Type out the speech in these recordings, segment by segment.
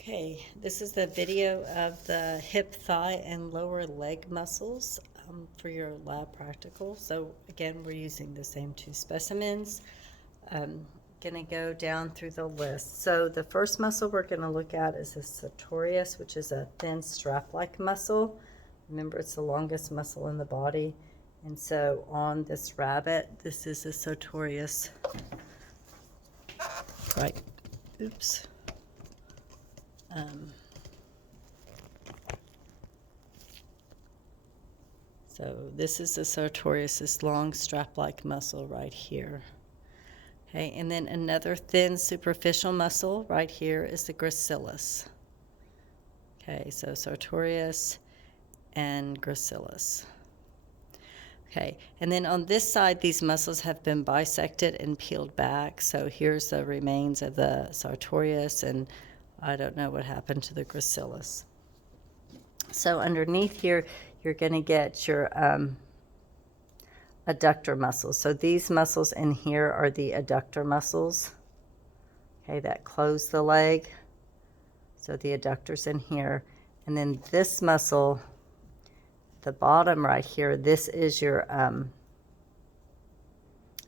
Okay, this is the video of the hip, thigh, and lower leg muscles for your lab practical. So again, we're using the same two specimens. Gonna go down through the list. So the first muscle we're gonna look at is the sartorius, which is a thin strap-like muscle. Remember, it's the longest muscle in the body. And so on this rabbit, this is the sartorius. Right, oops. So this is the sartorius, this long strap-like muscle right here. Okay, and then another thin superficial muscle right here is the gracilis. Okay, so sartorius and gracilis. Okay, and then on this side, these muscles have been bisected and peeled back. So here's the remains of the sartorius, and I don't know what happened to the gracilis. So underneath here, you're going to get your adductor muscles. So these muscles in here are the adductor muscles, okay, that close the leg. So the adductors in here. And then this muscle, the bottom right here, this is your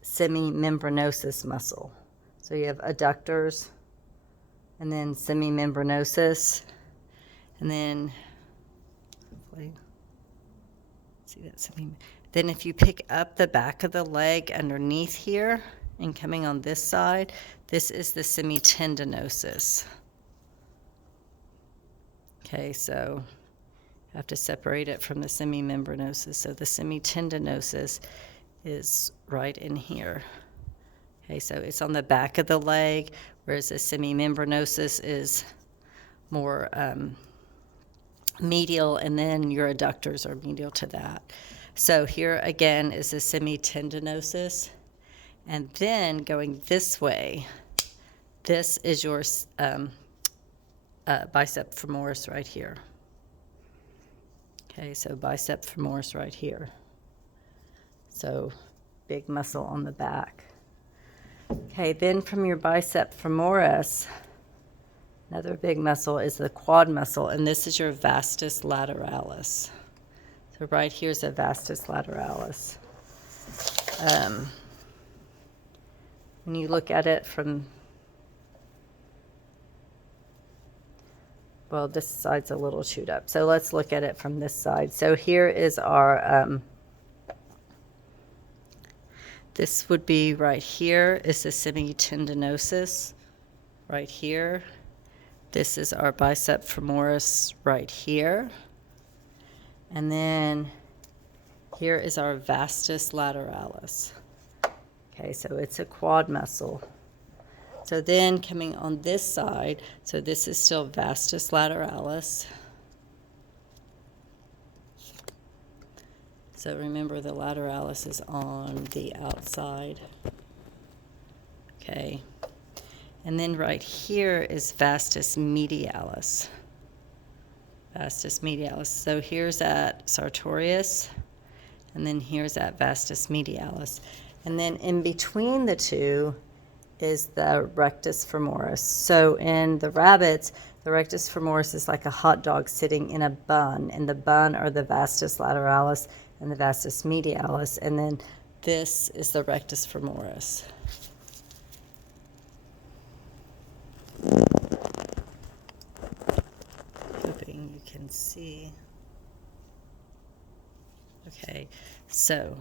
semimembranosus muscle. So you have adductors and then semimembranosus, and then hopefully see that then if you pick up the back of the leg underneath here and coming on this side, this is the semitendinosus. Okay, so I have to separate it from the semimembranosus. So the semitendinosus is right in here. Okay, so it's on the back of the leg, whereas the semimembranosus is more medial, and then your adductors are medial to that. So here again is the semitendinosus, and then going this way, this is your bicep femoris right here. Okay, so bicep femoris right here. So big muscle on the back. Okay, then from your bicep femoris, another big muscle is the quad muscle, and this is your vastus lateralis. So right here is a vastus lateralis. When you look at it from, well, this side's a little chewed up. So let's look at it from this side. So here is our, this would be right here is the semitendinosus, right here. This is our bicep femoris right here. And then here is our vastus lateralis. Okay, so it's a quad muscle. So then coming on this side, so this is still vastus lateralis. So remember, the lateralis is on the outside. Okay. And then right here is vastus medialis. Vastus medialis. So here's that sartorius, and then here's that vastus medialis. And then in between the two is the rectus femoris. So in the rabbits, the rectus femoris is like a hot dog sitting in a bun, and the bun are the vastus lateralis and the vastus medialis, and then this is the rectus femoris. Hoping you can see. Okay, so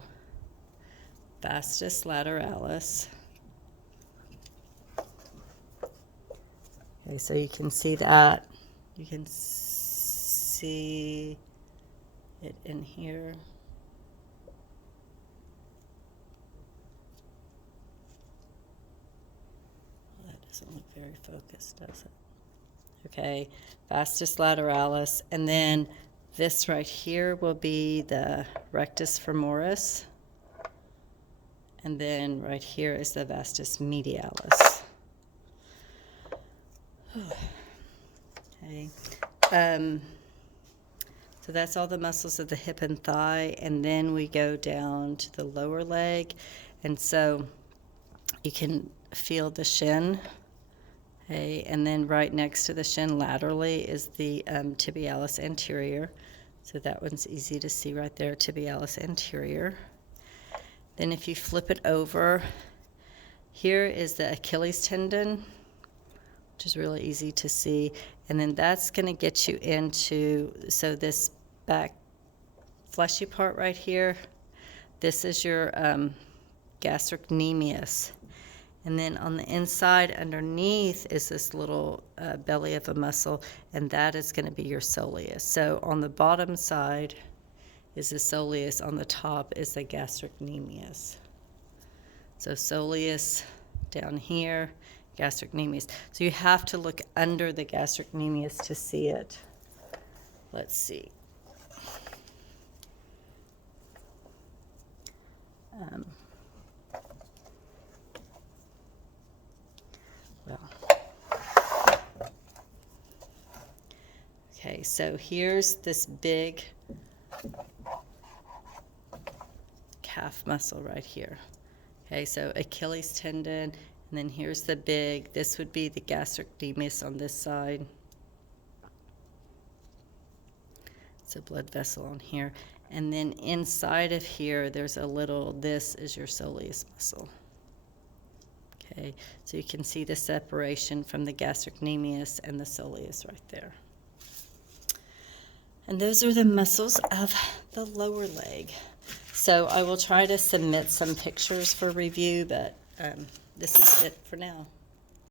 vastus lateralis. Okay, so you can see that. You can see it in here. Well, that doesn't look very focused, does it? Okay, vastus lateralis, and then this right here will be the rectus femoris, and then right here is the vastus medialis. Okay, so that's all the muscles of the hip and thigh, and then we go down to the lower leg, and so you can feel the shin. Okay, and then right next to the shin laterally is the tibialis anterior. So that one's easy to see right there, tibialis anterior. Then if you flip it over, here is the Achilles tendon, which is really easy to see. And then that's going to get you into, so this back fleshy part right here, this is your gastrocnemius. And then on the inside underneath is this little belly of a muscle, and that is going to be your soleus. So on the bottom side is the soleus, on the top is the gastrocnemius. So soleus down here, gastrocnemius. So you have to look under the gastrocnemius to see it. Let's see. Okay, so here's this big calf muscle right here. Okay, so Achilles tendon, and then here's the big, this would be the gastrocnemius on this side. It's a blood vessel on here. And then inside of here, there's a little, this is your soleus muscle. Okay, so you can see the separation from the gastrocnemius and the soleus right there. And those are the muscles of the lower leg. So I will try to submit some pictures for review, but this is it for now.